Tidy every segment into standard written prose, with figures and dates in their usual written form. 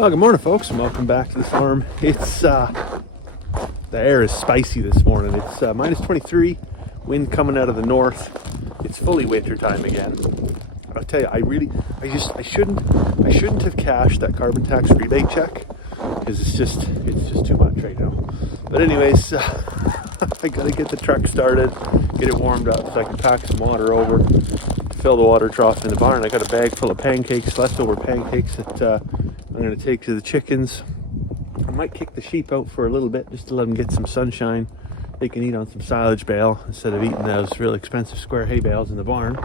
Well, good morning, folks, and welcome back to the farm. It's the air is spicy this morning. It's minus 23, wind coming out of the north. It's fully winter time again. I'll tell you, I shouldn't have cashed that carbon tax rebate check because it's just too much right now. But anyways, I gotta get the truck started, get it warmed up so I can pack some water over, fill the water trough in the barn. I got a bag full of pancakes, leftover pancakes that I'm going to take to the chickens. I might kick the sheep out for a little bit just to let them get some sunshine. They can eat on some silage bale instead of eating those real expensive square hay bales in the barn.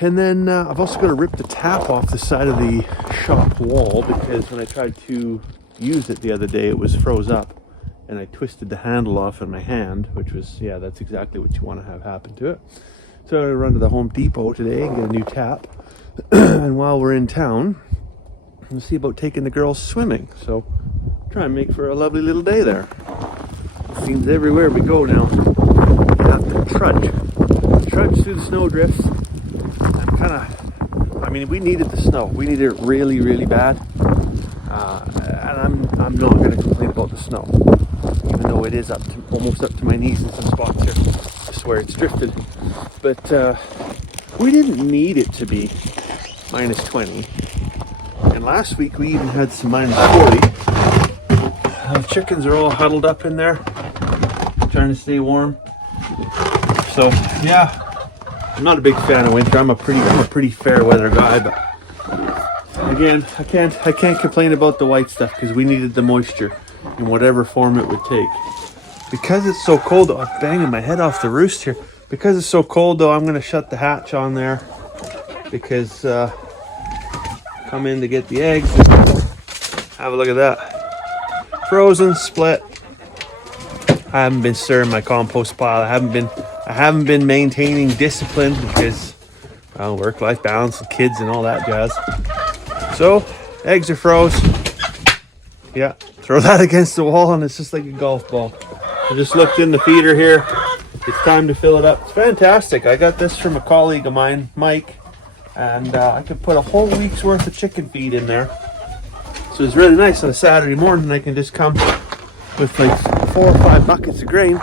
And then I've also got to rip the tap off the side of the shop wall because when I tried to use it the other day, it was froze up and I twisted the handle off in my hand, which was, yeah, that's exactly what you want to have happen to it. So I'm going to run to the Home Depot today and get a new tap. And while we're in town, we'll see about taking the girls swimming. So try and make for a lovely little day there. It seems everywhere we go now, you have to trudge through the snow drifts. We needed the snow. We needed it really, really bad. And I'm not going to complain about the snow, even though it is almost up to my knees in some spots here. I swear it's drifted. But we didn't need it to be minus 20. And last week we even had some minus 40. The chickens are all huddled up in there, trying to stay warm. So yeah, I'm not a big fan of winter. I'm a pretty fair weather guy, but again, I can't complain about the white stuff because we needed the moisture in whatever form it would take. Because it's so cold, I'm banging my head off the roost here. Because it's so cold though, I'm gonna shut the hatch on there because come in to get the eggs. Have a look at that. Frozen, split. I haven't been stirring my compost pile. I haven't been maintaining discipline because work-life balance and kids and all that jazz. So eggs are froze. Yeah, throw that against the wall and it's just like a golf ball. I just looked in the feeder here. It's time to fill it up. It's fantastic. I got this from a colleague of mine, Mike, and I could put a whole week's worth of chicken feed in there. So it's really nice on a Saturday morning. I can just come with like 4 or 5 buckets of grain,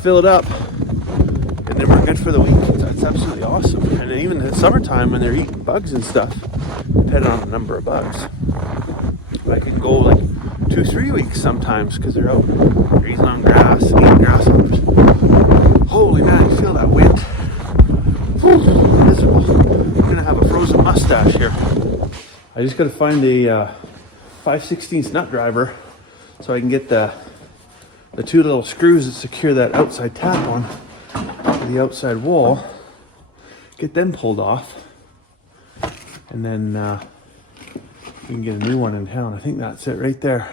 fill it up, and then we're good for the week. That's absolutely awesome. And even in the summertime when they're eating bugs and stuff, depending on the number of bugs, I can go like 2-3 weeks sometimes because they're out grazing on grass and eating grasshoppers. Holy man, you feel that wind? Whew, miserable. I'm gonna have a frozen mustache here. I just gotta find the 5/16 nut driver so I can get the 2 little screws that secure that outside tap on the outside wall. Get them pulled off, and then we can get a new one in town. I think that's it right there.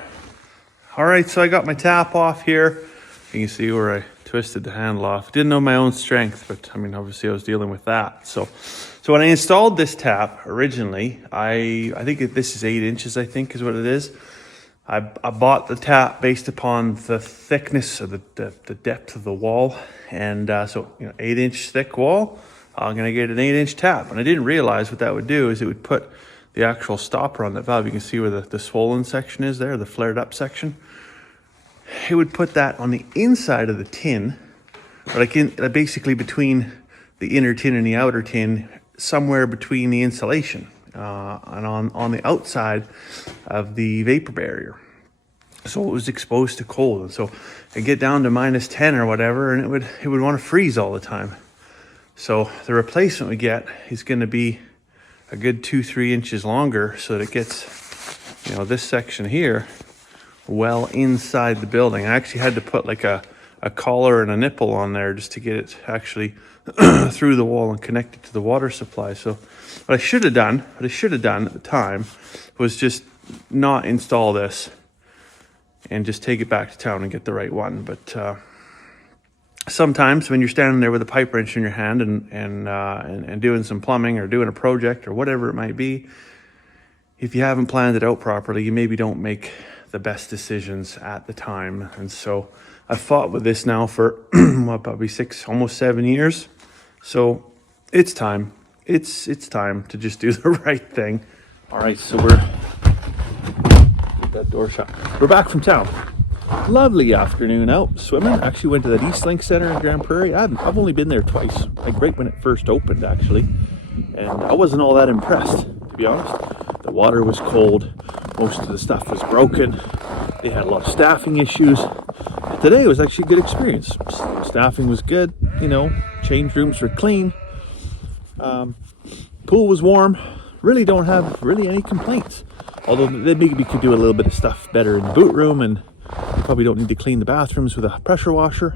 All right, so I got my tap off here. You can see where I twisted the handle off. Didn't know my own strength, but I mean, obviously I was dealing with that. So when I installed this tap originally, I think this is 8 inches, I think is what it is. I bought the tap based upon the thickness of the depth of the wall. And so 8-inch thick wall, I'm gonna get an 8-inch tap. And I didn't realize what that would do is it would put the actual stopper on that valve. You can see where the swollen section is there, the flared up section. It would put that on the inside of the tin, but basically between the inner tin and the outer tin, somewhere between the insulation and on the outside of the vapor barrier. So it was exposed to cold. And so I get down to minus 10 or whatever, and it would want to freeze all the time. So the replacement we get is going to be a good 2-3 inches longer so that it gets, this section here well inside the building. I actually had to put like a collar and a nipple on there just to get it actually through the wall and connected to the water supply. So what I should have done at the time was just not install this and just take it back to town and get the right one. But sometimes when you're standing there with a pipe wrench in your hand and doing some plumbing or doing a project or whatever it might be, if you haven't planned it out properly, you maybe don't make the best decisions at the time. And so I've fought with this now for probably 6, almost 7 years. So it's time. It's time to just do the right thing. All right, so we're that door shut. We're back from town. Lovely afternoon out swimming. Actually went to that East Link Center in Grand Prairie. I've only been there twice, like right when it first opened actually. And I wasn't all that impressed, to be honest. The water was cold. Most of the stuff was broken. They had a lot of staffing issues. Today was actually a good experience. Staffing was good, you know, change rooms were clean. Pool was warm. Really don't have really any complaints. Although they maybe could do a little bit of stuff better in the boot room, and probably don't need to clean the bathrooms with a pressure washer.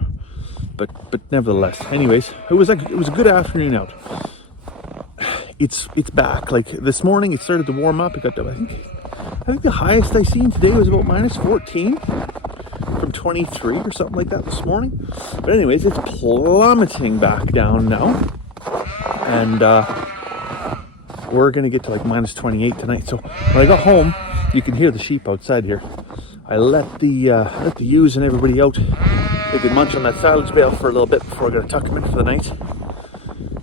But nevertheless, anyways, it was a good afternoon out. It's back. Like this morning, it started to warm up. It got to, I think the highest I seen today was about minus 14 from 23 or something like that this morning. But anyways, it's plummeting back down now, and we're gonna get to like minus 28 tonight. So when I got home, you can hear the sheep outside here. I let the ewes and everybody out. They could munch on that silage bale for a little bit before I gotta tuck them in for the night.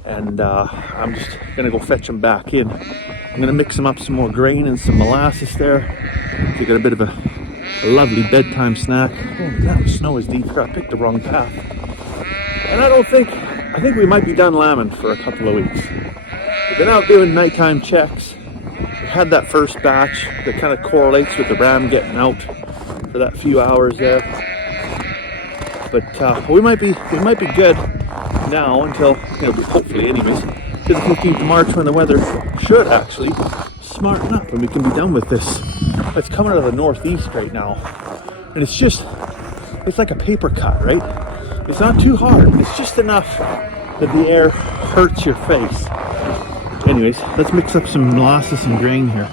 And I'm just gonna go fetch them back in. I'm gonna mix them up some more grain and some molasses there. So you got a bit of a lovely bedtime snack. Oh, that snow is deep here. I picked the wrong path. And I think we might be done lambing for a couple of weeks. We've been out doing nighttime checks. We had that first batch that kind of correlates with the ram getting out for that few hours there. But we might be good now until, you know, hopefully anyways, to the 15th of March, when the weather should actually smarten up and we can be done with this. It's coming out of the northeast right now, and it's like a paper cut, right? It's not too hard, it's just enough that the air hurts your face. Anyways, let's mix up some molasses and grain here.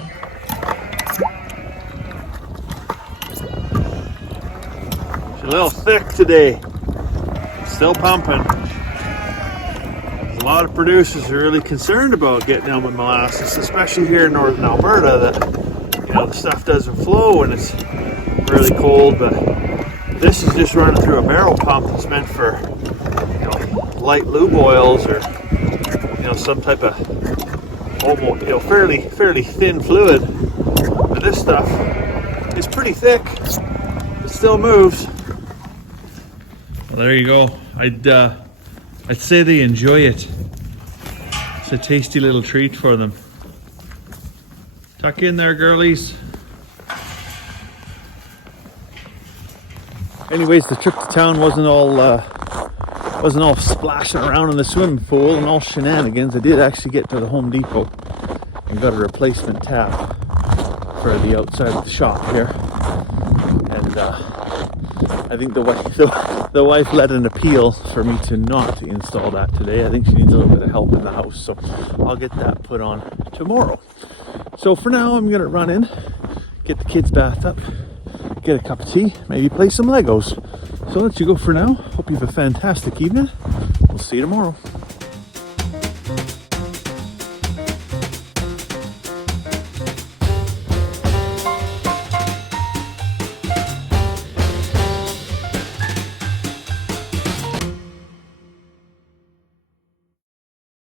It's a little thick today, still pumping. A lot of producers are really concerned about getting on with molasses, especially here in northern Alberta, that, you know, the stuff doesn't flow and it's really cold. But this is just running through a barrel pump that's meant for, you know, light lube oils, or, you know, some type of almost, you know, fairly thin fluid. But this stuff is pretty thick. It still moves. Well, there you go. I'd say they enjoy it. It's a tasty little treat for them. Tuck in there, girlies. Anyways, the trip to town wasn't all splashing around in the swimming pool and all shenanigans. I did actually get to the Home Depot and got a replacement tap for the outside of the shop here. And I think the wife led an appeal for me to not install that today. I think she needs a little bit of help in the house, so I'll get that put on tomorrow. So for now, I'm gonna run in, get the kids bathed up, get a cup of tea, maybe play some Legos. So I'll let you go for now. Hope you have a fantastic evening. We'll see you tomorrow.